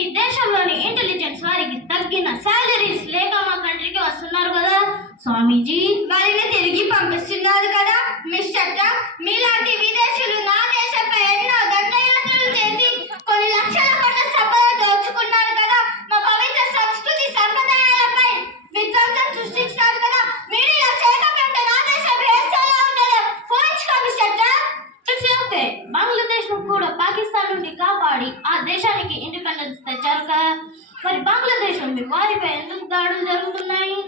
మీ దేశంలోని ఇంటెలిజెన్స్ వారికి తగ్గిన శాలరీస్ లేక మా కంట్రీకి వస్తున్నారు కదా. స్వామీజీ. వారిని తిరిగి పంపిస్తున్నారు కదా మిస్టర్ ట్రంప్. మీలాంటి విదేశీయులు నా దేశంపై ఎన్నో దండయాత్రలు చేసి కొన్ని లక్షల కోట్ల సంపద దోచుకున్నారు కదా. మా పవిత్ర సంస్కృతి సంప్రదాయాలపై విధ్వంసం సృష్టించినారు కదా. మీరు ఇలా చేయకపోతే నా దేశం వేస్తూనే ఉంటుందో ఊహించుకో మిస్టర్ ట్రంప్. బంగ్లాదేశ్ కూడా పాకిస్తాన్ నుండి కాపాడి ఆ దేశానికి మరి బంగ్లాదేశ్ ఉంది. వారిపై ఎందుకు దాడులు జరుగుతున్నాయి?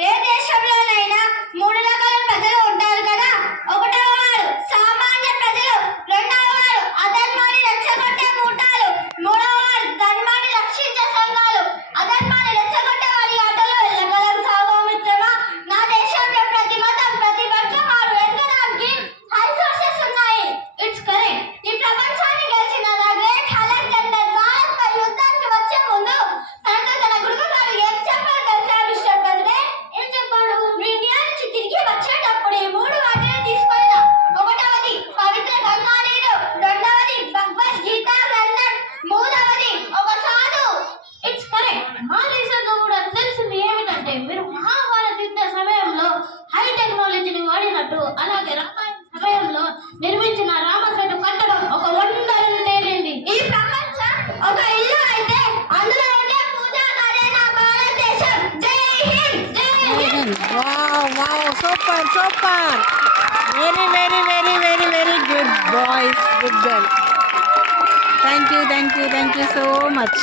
ఏ దేశంలో అలాగే రామాయణ సమయంలో నిర్మించిన రామసేతు కట్టడం ఒక వండర్ తేలింది ఈ ప్రపంచం ఒక ఇల్లు అయితే అందులో ఉండే పూజాగారే నా భారతదేశం. Jai Hind Jai Hind. Wow wow super super very very very very very good boys good girl thank you thank you thank you so much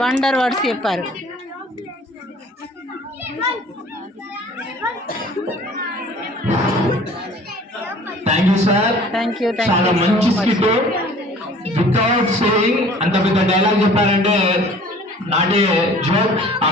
wonder words చెప్పారు. సార్. చాలా మచ్ స్కిట్. వితౌట్ సేయింగ్ అంత పెద్ద dialogue చెప్పారంటే నాటే joke